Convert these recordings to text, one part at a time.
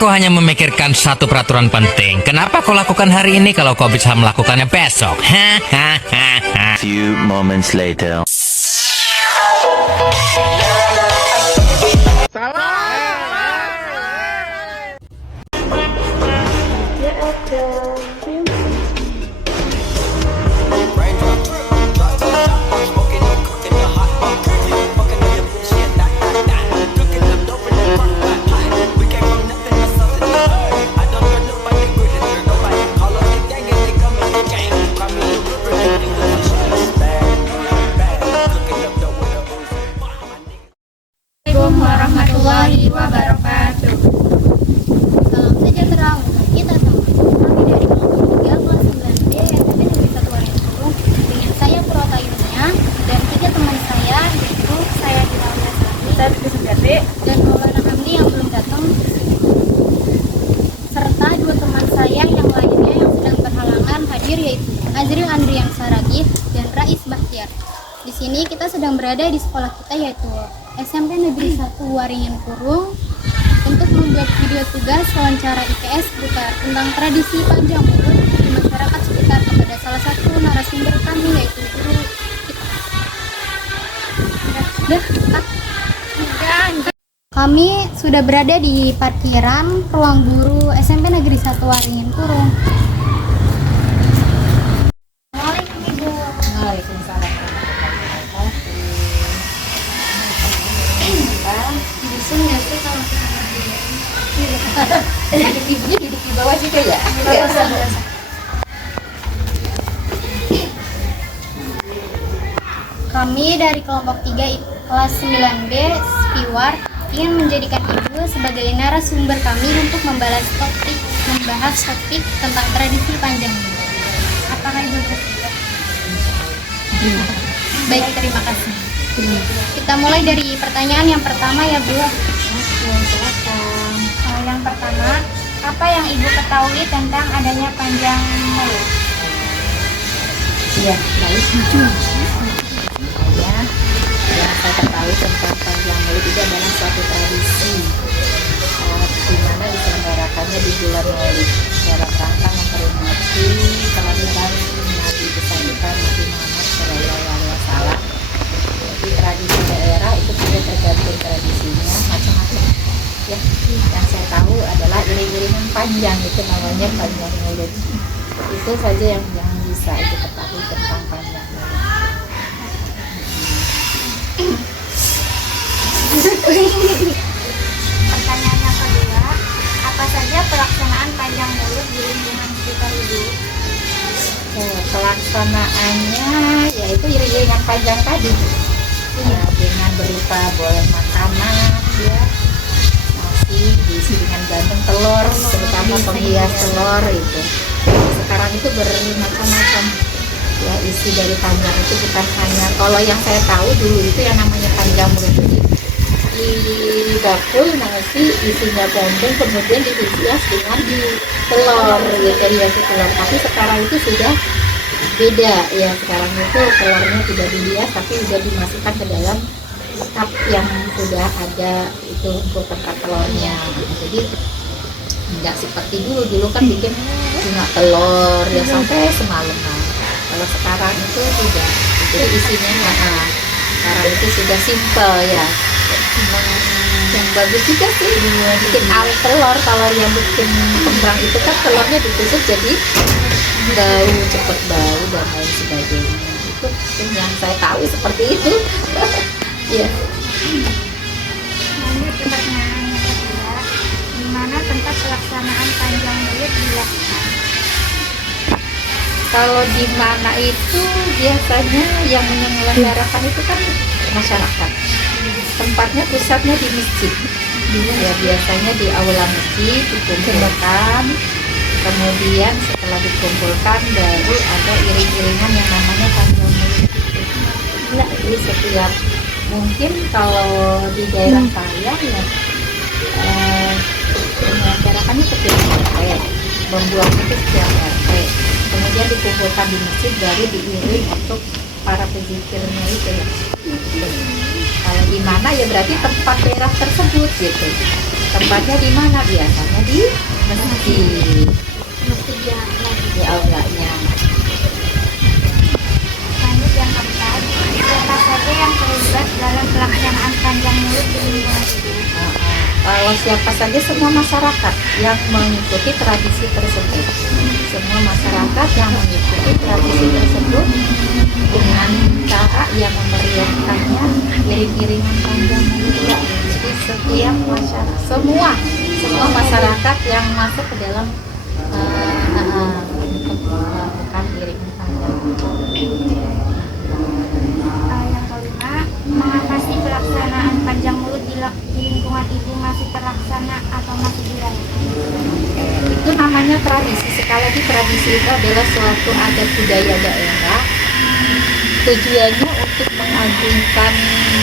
kau hanya memikirkan satu peraturan penting. Kenapa kau lakukan hari ini kalau kau bisa melakukannya besok? Hahaha. Few moments later. Assalamualaikum warahmatullahi wabarakatuh. Salam sejahtera untuk kita semua. Kami dari kelompok 3 kelas 9B SMP Negeri 1 Waringin dengan saya Purwata Yunia dan 3 teman saya, yaitu saya Hilal Sari, Saya Tuti Sugati. dan Maulana Hamdi yang belum datang, serta 2 teman saya yang lainnya yang sedang berhalangan hadir, yaitu Azril Andrian Saragih dan Rais Bahtiar. Di sini kita sedang berada di sekolah kita, yaitu SMP Negeri 1 Waringin Kurung, untuk membuat video tugas wawancara IPS tentang tradisi panjang mulut di masyarakat sekitar kepada salah satu narasumber kami, yaitu guru kita. Kami sudah berada di parkiran ruang guru SMP Negeri 1 Waringin Kurung. Assalamualaikum Ibu. Waalaikumsalam. Bisa nggak sih kalau kita Duduk ibunya duduk di bawah juga ya? Biasa. Kami dari kelompok 3 kelas 9B Spiwar ingin menjadikan Ibu sebagai narasumber kami untuk membahas topik tentang tradisi panjang mulut. Apakah Ibu bersedia? Baik, terima kasih. Kita mulai dari pertanyaan yang pertama ya Bu. Yang pertama, apa yang Ibu ketahui tentang adanya panjang mulut? Iya, baik. Saya yang saya ketahui tentang panjang mulut itu adalah suatu tradisi di mana diselenggarakannya di bulan Maulid dalam rangka memperingati kelahiran Nabi besar kita Nabi Muhammad SAW. Jadi tradisi daerah itu sudah tergantung tradisinya macam-macam. Ya, yang saya tahu adalah iring-iringan panjang, itu namanya panjang mulut. Itu saja yang bisa Ibu ketahui tentang panjang mulut. Pertanyaan yang kedua, apa saja pelaksanaan panjang mulut di lingkungan sekitar Ibu? Pelaksanaannya yaitu iring-iringan panjang tadi, dengan berupa boleh makanan, ya, nasi diisi dengan gandeng, telur, terutama penghias telur itu. Sekarang itu bermacam-macam. Ya, isi dari panjang itu bukan hanya, kalau yang saya tahu dulu itu yang namanya panjang mulut itu di bakul nasi isinya gandeng, kemudian dihias dengan telur, ya, hiasi telur. Tapi sekarang itu sudah beda ya, sekarang itu telurnya tidak dihias tapi sudah dimasukkan ke dalam cup yang sudah ada itu untuk tempat telurnya. Jadi nggak seperti dulu kan bikin cuma telur ya sampai semalaman. Kalau sekarang itu tidak, jadi isinya sekarang itu sudah simple ya. Yang bagus juga sih bikin awet telur. Kalau yang bikin kembang itu kan telurnya ditusuk jadi bau, cepet bau dan lain sebagainya. Itu yang saya tahu seperti itu. Ya. Lanjut ke pertanyaan yang kedua, di mana tempat pelaksanaan panjang mulut dilakukan? Kalau di mana itu biasanya yang menyelenggarakan itu kan masyarakat. Tempatnya pusatnya di masjid. Ya, biasanya di aula masjid dikumpulkan. Kemudian setelah dikumpulkan baru ada iring-iringan yang namanya panjang mulut. Nah, jadi setiap, mungkin kalau di daerah saya ya menyelenggarakannya setiap RT, membuatnya itu setiap RT. Kemudian dikumpulkan di masjid baru diiring untuk para pezikirnya itu. Kalau di mana ya berarti tempat daerah tersebut gitu. Tempatnya di mana? Biasanya di siapa saja, semua masyarakat yang mengikuti tradisi tersebut. Semua masyarakat yang mengikuti tradisi tersebut dengan cara yang memeriahkannya, iring-iringan panjang juga. Jadi setiap masyarakat, semua masyarakat yang masuk ke dalam bukan iringan panjang. Yang kelima, mengapa sih pelaksanaan panjang mulut di lingkungan ibu masih terlaksana atau masih dirayakan? Itu namanya tradisi. Sekali lagi, tradisi itu adalah suatu adat budaya daerah. Tujuannya untuk mengagungkan,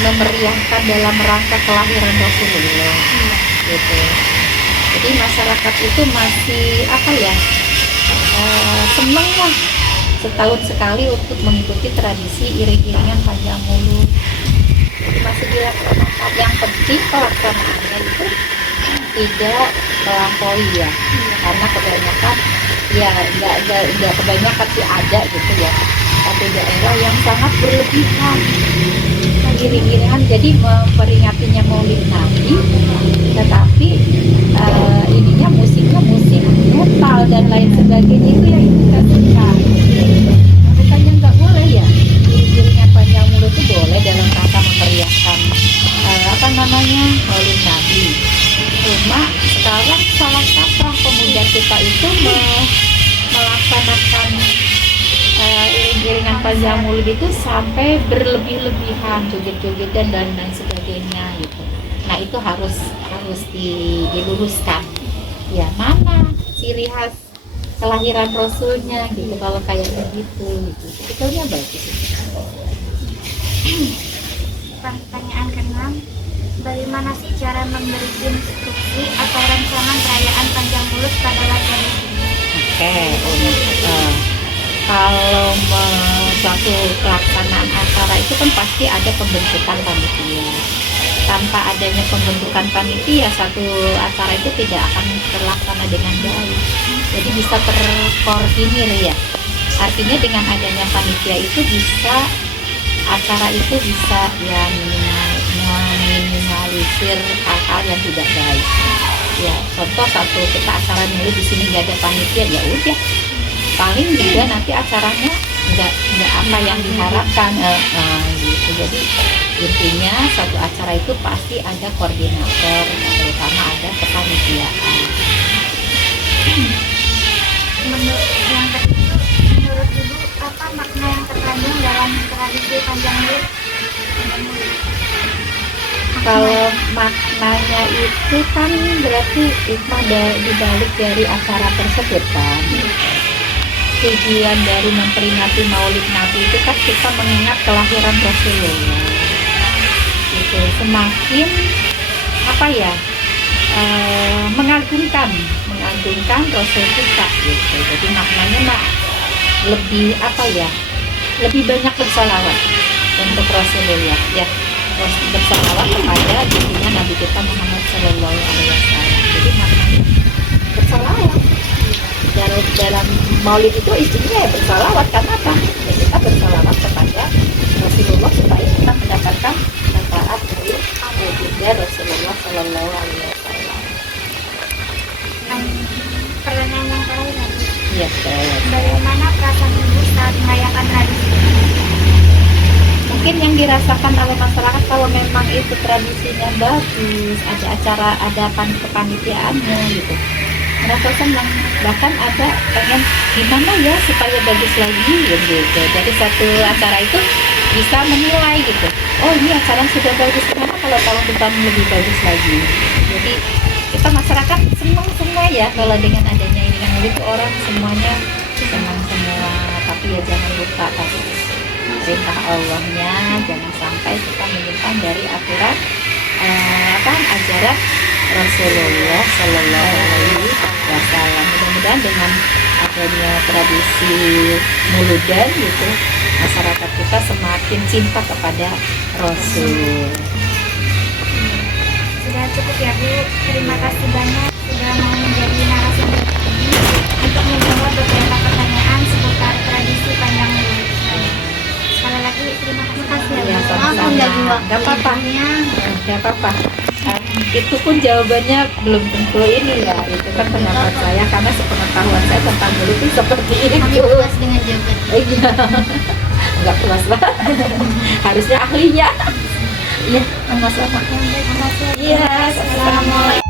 memeriahkan dalam rangka kelahiran Rasulullah. Gitu. Jadi masyarakat itu masih apa ya? Seneng lah setahun sekali untuk mengikuti tradisi iring-iringan panjang mulut. Jadi masih dilaksanakan. Yang penting pelaksanaannya itu tidak melampaui ya, karena kebanyakan ya nggak kebanyakan sih ada gitu ya, satu daerah yang sangat berlebihan iring-iringan, jadi memperingatinya Maulid Nabi, tetapi ininya musiknya musik metal dan lain sebagainya, itu yang kita suka. Bukannya nggak boleh ya, iring-iringan panjang mulut itu boleh dalam rangka memeriahkan Maulid Nabi. Cuma sekarang salah kaprah pemuda kita itu melaksanakan iring-iringan panjang mulut itu sampai berlebih-lebihan, joget-jogetan dan lain sebagainya gitu. Nah itu harus diluruskan. Ya mana ciri khas kelahiran Rasulnya gitu kalau kayak begitu gitu. Sebetulnya bagus. Pertanyaan keenam, bagaimana sih cara memberi instruksi atau rencana perayaan panjang mulut pada latihan ini? Kalau suatu pelaksanaan acara itu kan pasti ada pembentukan panitia. Tanpa adanya pembentukan panitia, satu acara itu tidak akan terlaksana dengan baik. Jadi bisa terkoordinir ya. Artinya dengan adanya panitia itu bisa, acara itu bisa ya meminimalisir hal-hal yang tidak baik. Ya, contoh satu, kita acara milik di sini nggak ada panitia, ya udah. Paling juga nanti acaranya nggak apa yang diharapkan gitu. Jadi intinya satu acara itu pasti ada koordinator, terutama ada kepanitiaan. Menurut ibu, apa makna yang terkandung dalam tradisi panjang mulut? Kalau maknanya itu kan berarti hikmah dibalik dari acara tersebut kan. Tujuan dari memperingati Maulid Nabi itu kan kita mengingat kelahiran Rasulullah. Gitu. Semakin apa ya? Mengagungkan Rasul kita gitu. Jadi maknanya lebih apa ya? Lebih banyak bersalawat untuk Rasulullah ya. Bersalawat kepada junjungan Nabi kita Muhammad Shallallahu Alaihi Wasallam. Jadi maknanya bersalawat dalam Maulid itu isinya ya bersalawat. Karena apa? Ya, kita bersalawat kepada Rasulullah supaya kita mendapatkan syafaat dari baginda Rasulullah Shallallahu Alaihi Wasallam. Pertanyaan yang terakhir, Iya, bagaimana perasaan ibu saat merayakan tradisi? mungkin yang dirasakan oleh masyarakat kalau memang itu tradisinya bagus, ada acara, ada kepanitiaannya gitu, merasa senang, bahkan ada pengen gimana ya supaya bagus lagi gitu. Jadi satu acara itu bisa menilai gitu, oh ini acara sudah bagus, gimana kalau tahun depan lebih bagus lagi. Jadi kita masyarakat senang semua ya kalau dengan adanya ini, kan itu orang semuanya senang semua. Tapi ya jangan lupa tadi perintah Allahnya, jangan sampai kita menyimpang dari aturan ajaran Rasulullah Shallallahu Alaihi Wasallam. Mudah-mudahan dengan adanya tradisi muludan gitu, masyarakat kita semakin cinta kepada Rasul. Sudah cukup ya Bu, terima kasih banyak sudah mau menjadi narasumber ini untuk menjawab beberapa pertanyaan seputar tradisi panjang mulut. Sekali lagi terima kasih ya Bu. Ya, sama-sama. Gak apa-apa. Gak apa-apa. itu pun jawabannya belum tentu ini ya. Itu kan pendapat saya karena sepengetahuan saya tentang mulut itu seperti Kami itu. puas dengan jawaban. Iya. Enggak puas lah. Harusnya ahlinya. Iya, sama-sama. Terima kasih. Iya, assalamualaikum.